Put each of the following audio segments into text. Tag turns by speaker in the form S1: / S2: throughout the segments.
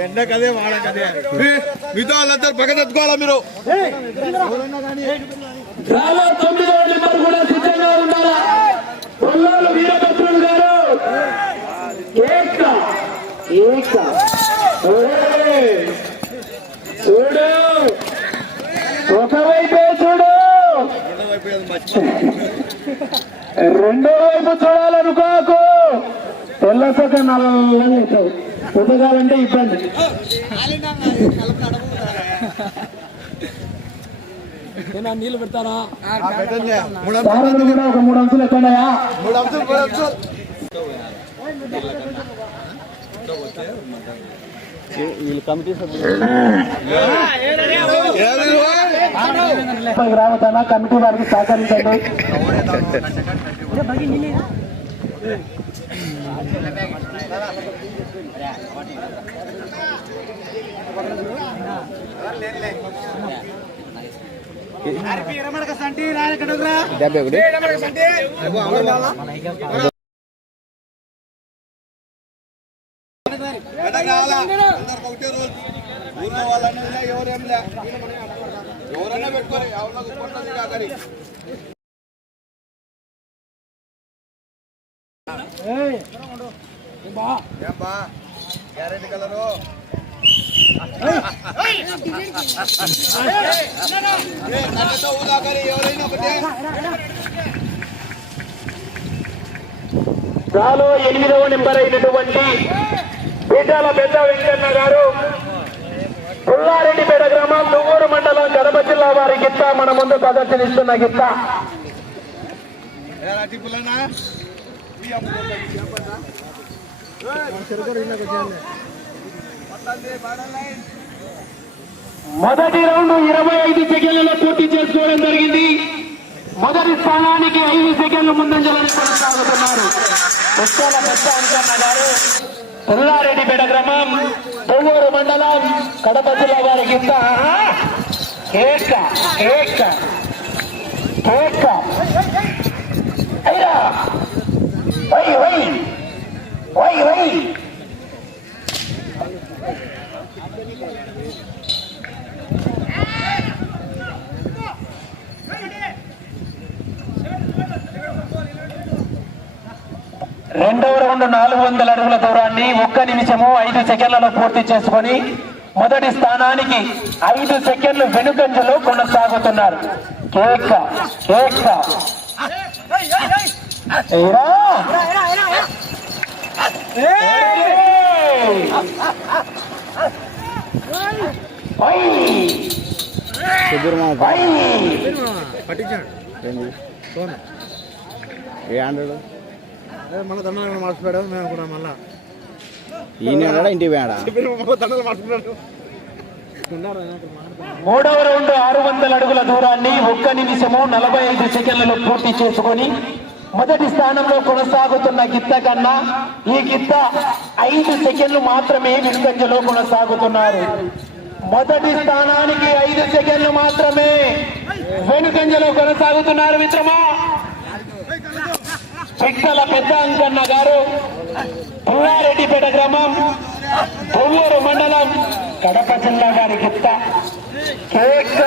S1: ఎండకదే వాడకదే మీతో వాళ్ళందరూ పక్క మీరు!
S2: చూడు. ఒకవైపే చూడు. రెండో వైపు చూడాలనుకోకు తెల్ల సొక్క నల్లగా ఉతకాలంటే ఇబ్బంది నీళ్ళు పెడతారా ఒక మూడు అంచులు ఎక్కడయా
S1: మూడు అంశాలు మూడు
S2: గ్రామతన కమిటీ వారికి సహకరించండి.
S1: ఎండకాల అందరికి ఒకటే రోజు ఊర్లో వాళ్ళని లే, ఎవరేం లే ఎవరైనా పెట్టుకోరు ఎవరికి కొట్టదు కాకరి ఏం బా గ్యారెంటీ కలరు? ఎవరైనా ఒకటే
S2: ఎనిమిదవ నెంబర్ అయినటువంటి పీఠాల పెద్ద వెంకన్న గారు పుల్లారెడ్డిపేట గ్రామం నువ్వూరు మండలం కడప జిల్లా వారి గిత్త మన ముందు ప్రదర్శనిస్తున్న గిత్త. మొదటి రౌండ్ ఇరవై ఐదు సెకండ్లలో పూర్తి చేసుకోవడం జరిగింది. మొదటి స్థానానికి ఐదు సెకండ్లు ముందంజలని కొనసాగుతున్నారు. పుష్పాల పెద్ద అంకన్న గారు పుల్లారెడ్డిపేట గ్రామం తొవ్వూరు మండలం కడప జిల్లా వారి కింద అయ్యా! వై వై! వై వై రెండవ రౌండ్ నాలుగు వందల అడుగుల దూరాన్ని ఒక్క నిమిషము ఐదు సెకండ్లలో పూర్తి చేసుకొని మొదటి స్థానానికి ఐదు సెకండ్లు వెనుకంజలో కొనసాగుతున్నారు. కేక కేక!
S3: ఏ ఆండ్రాయిడ్
S1: మళ్ళీ దండలు మార్చిపోయాడు మేము అనుకున్నాం మళ్ళా.
S3: ఈయన ఆడా ఇంటికి పోయాడా?
S1: దండలు మార్చుకున్నాడు?
S2: మూడవ రౌండ్ ఆరు వందల అడుగుల దూరాన్ని ఒక్క నిమిషము నలభై ఐదు సెకండ్లలో పూర్తి చేసుకొని మొదటి స్థానంలో కొనసాగుతున్న గిత్త కన్నా ఈ గిత్త ఐదు సెకండ్లు మాత్రమే వెనుకంజలో కొనసాగుతున్నారు. మొదటి స్థానానికి ఐదు సెకండ్లు మాత్రమే వెనుకంజలో కొనసాగుతున్నారు మిత్రమా. చిక్కల పెద్ద అంకన్న గారు పుల్లారెడ్డిపేట గ్రామం కొవ్వూరు మండలం కడప జిల్లా గారి గిత్త. కేక్.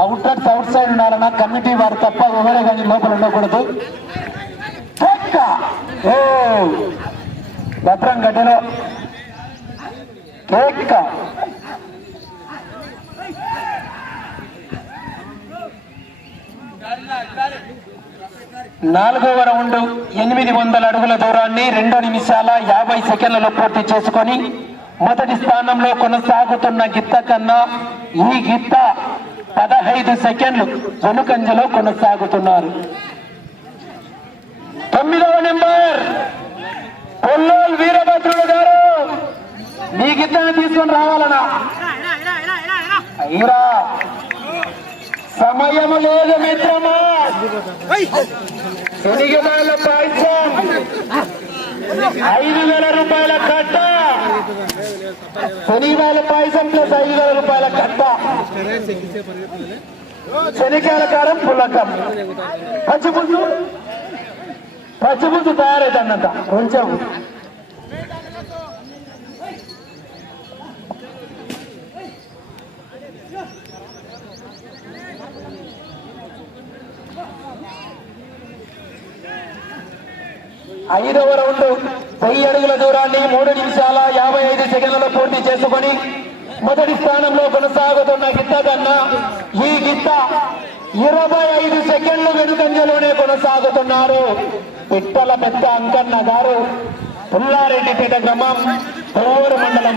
S2: కేక్ అవుట్ సైడ్ ఉండాలన్న కమిటీ వారు తప్ప ఎవరే కానీ లోపల ఉండకూడదు. ఓ! భద్రం గడ్డలో కేక్ నాలుగవ రౌండ్ ఎనిమిది వందల అడుగుల దూరాన్ని రెండు నిమిషాల యాభై సెకండ్లలో పూర్తి చేసుకొని మొదటి స్థానంలో కొనసాగుతున్న గిత్త కన్నా ఈ గిత్త పదహైదు సెకండ్లు వెనుకంజలో కొనసాగుతున్నారు. తొమ్మిదవ నెంబర్ పొల్లోల్ వీరభద్రుడు గారు. మీ గిత్తని తీసుకొని రావాలనా? అయ్యరా సమయము లేదు మిత్రమా. శనిగమాల పాయసం ఐదు వేల రూపాయల కట్ట. శనిగమాల పాయసం ప్లస్ ఐదు వేల రూపాయల కట్ట. శనికాల కారం పులకం పచ్చిపులుసు. పచ్చిపులుసు తయారైందన్నట కొంచెం. ఐదవ రౌండ్ వెయ్యి అడుగుల దూరాన్ని మూడు నిమిషాల యాభై ఐదు సెకండ్లలో పూర్తి చేసుకొని మొదటి స్థానంలో కొనసాగుతున్న గిత్త కన్నా ఈ గిత్త ఇరవై ఐదు సెకండ్లు వెనుకంజలోనే కొనసాగుతున్నారు. పిట్టల పెద్ద అంకన్న గారు పుల్లారెడ్డిపేట గ్రామం కొవ్వూరు మండలం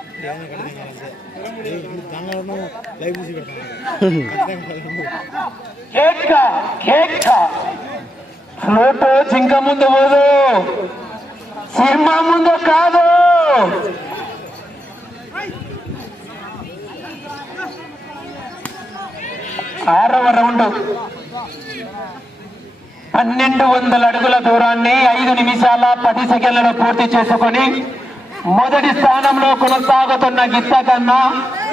S2: flute జింక ముందు పోదు. సినిమా ముందు కాదు ఆరవ రౌండ్ పన్నెండు వందల అడుగుల దూరాన్ని ఐదు నిమిషాల పది సెకండ్లలో పూర్తి చేసుకొని మొదటి స్థానంలో కొనసాగుతున్న గిత్త కన్నా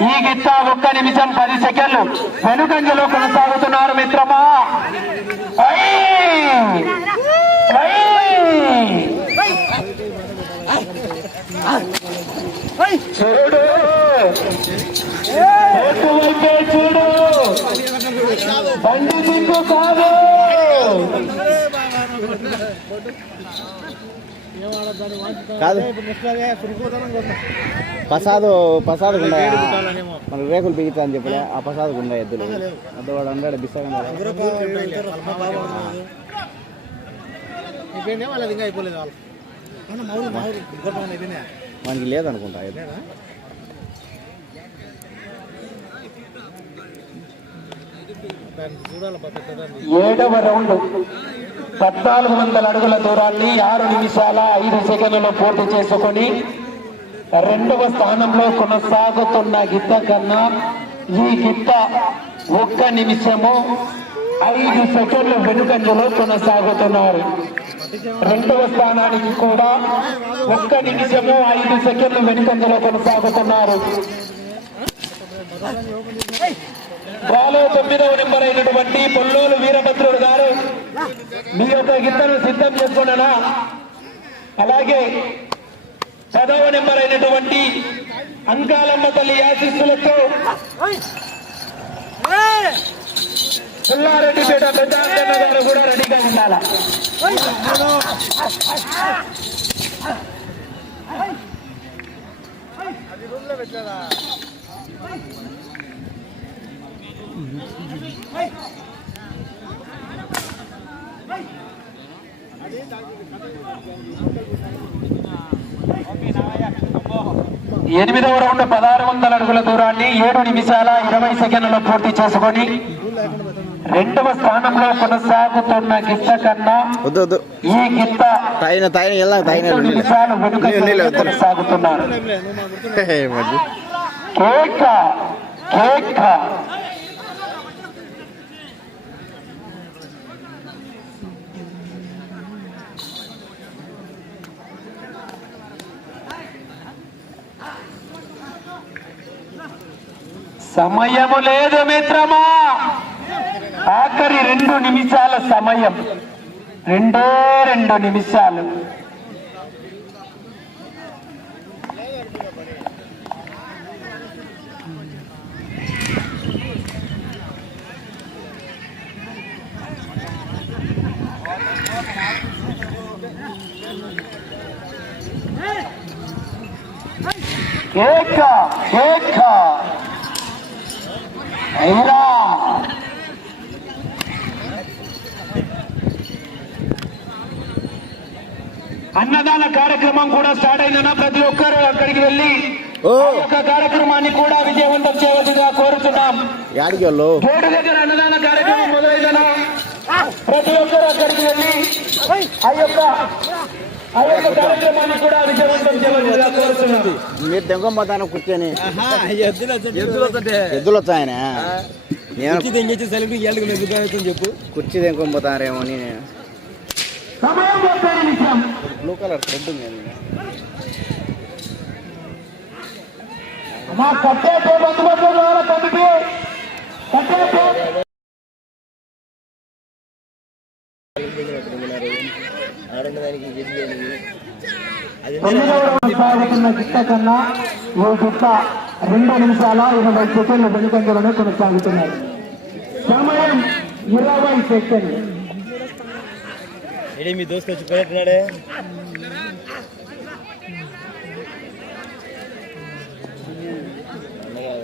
S2: ఈ గిత్త ఒక్క నిమిషం పది సెకండ్లు. వెనుకంజలో కొనసాగుతున్నారు మిత్రం కాదు.
S3: ప్రసాద్ ప్రసాద్ ఉన్నాయా మన రేకులు బిగితా అని చెప్పలే. ఆ ప్రసాద్ ఉన్నాయి ఎద్దులు. అద్దు వాడు అన్నాడు బిస్సగా
S4: అయిపోయిందే వాళ్ళది ఇంకా అయిపోలేదు వాళ్ళు అవును మా ఊరు మా ఊరు ఇంకోటి అయిపోయినా
S3: మనకి లేదనుకుంటా ఎద్దు
S4: దానికి చూడాలి పెద్దదాన్ని
S2: ఏడవ రౌండ్. పద్నాలుగు వందల అడుగుల దూరాన్ని ఆరు నిమిషాల ఐదు సెకండ్లలో పూర్తి చేసుకొని రెండవ స్థానంలో కొనసాగుతున్న గిత్త కన్నా ఈ గిత్త ఒక్క నిమిషము ఐదు సెకండ్ల వెనుకంజలో కొనసాగుతున్నారు. రెండవ స్థానానికి కూడా ఒక్క నిమిషము ఐదు సెకండ్లు వెనుకంజలో కొనసాగుతున్నారు. బాలో తొమ్మిదవ నెంబర్ అయినటువంటి పొల్లోలు వీరభద్రుడు గారు మీ యొక్క గిత్తను సిద్ధం చేసుకున్నానా అలాగే పదవ నెంబర్ అయినటువంటి అంకాలమ్మ తల్లి ఆశీస్సులతో పుల్లారెడ్డిపేట పెద్ద గారు కూడా రెడీగా ఉండాలా? ఎనిమిదవ రౌండ్ పదహారు వందల అడుగుల దూరాన్ని ఏడు నిమిషాల ఇరవై సెకండ్లలో పూర్తి చేసుకొని రెండవ స్థానంలో కొనసాగుతున్న గిత్త కన్నా ఈ గిత్త నిమిషాలు వెనుక కొనసాగుతున్నారు. కేక కేక. సమయము లేదు మిత్రమా. ఆఖరి రెండు నిమిషాల సమయం. రెండే రెండు నిమిషాలు. కేక కేక అన్నదాన కార్యక్రమం కూడా స్టార్ట్ అయిందన్న ప్రతి ఒక్కరు అక్కడికి వెళ్ళి యొక్క కార్యక్రమాన్ని కూడా విజయవంతం చేయవలసిందిగా కోరుతున్నాం గేటు దగ్గర అన్నదాన కార్యక్రమం మొదలైందన ప్రతి ఒక్కరు అక్కడికి వెళ్ళి ఆ యొక్క
S3: మీరు దెంగమ్మతాను కూర్చొని
S5: ఎద్దులు
S3: వచ్చాయన నేను
S5: చెప్పు.
S3: కుర్చీ దెంగమ్మతారేమో అని నేను. బ్లూ కలర్ థ్రెడ్ ఉంది.
S2: మా ద్వారా కట్టేపే తొమ్మిదవ రౌండ్ సాగుతున్న గిట్ట కన్నా ఈ గిట్ట రెండు నిమిషాల ఇరవై సెకండ్ల వెనుకంజలోనే కొనసాగుతున్నాయి సమయం ఇరవై సెకండ్
S5: ఏడే మీ దోస్తు వచ్చి పోయినట్టున్నాడే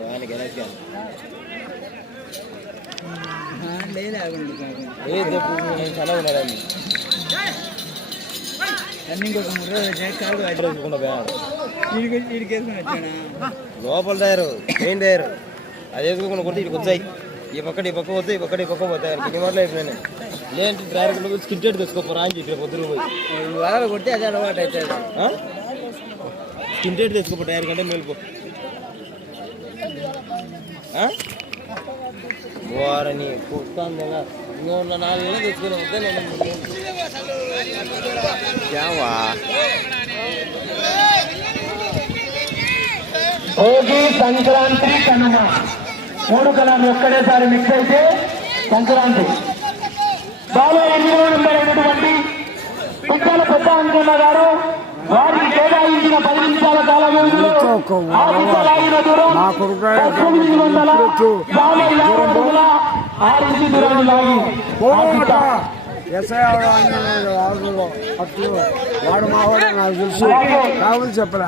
S5: ఆయనకి ఎనర్జీ ఏ దొప్పు నేను లోపల టైరు మెయిన్ టైరు. అది వేసుకోకుండా కొట్టి ఇక్కడికి వచ్చాయి. ఈ పక్కన ఈ పక్క పోతాయి ఈ పక్కన ఈ పక్క పోతాయి కింది మాటలు అయిపోయినాయి. లేదంటే డ్రైవర్ స్కిట్టెడ్ తెచ్చుకోపోరా అని చెప్పి పొద్దున పోయి.
S3: కొడితే అదే అలవాటు అయితే
S5: స్కింటెడ్ తెచ్చుకోపో టైర్ కంటే మేలుపో వారని కుస్తాందంగా ఇంకో నాలుగు నెలలు తెచ్చుకుని వద్దా क्या
S3: క్యావా
S2: భోగి సంక్రాంతి కనుమ. మూడు కళలు ఒక్కడేసారి మిక్స్ అయితే సంక్రాంతి. బాలో ఎనిమిదో నెంబర్ అయినటువంటి పిక్కల పెద్ద అనుకున్న గారు వారికి కేటాయించిన పది నిమిషాల కాల వ్యవధిలో ఆఫీసు దూరం పద్దెనిమిది వందల యాభై ఆరు అడుగుల ఆరు దూరాన్ని లాగి. ఆఫీసా
S4: వాడు మా వాడు నాకు తెలుసు. కావాలి చెప్పలే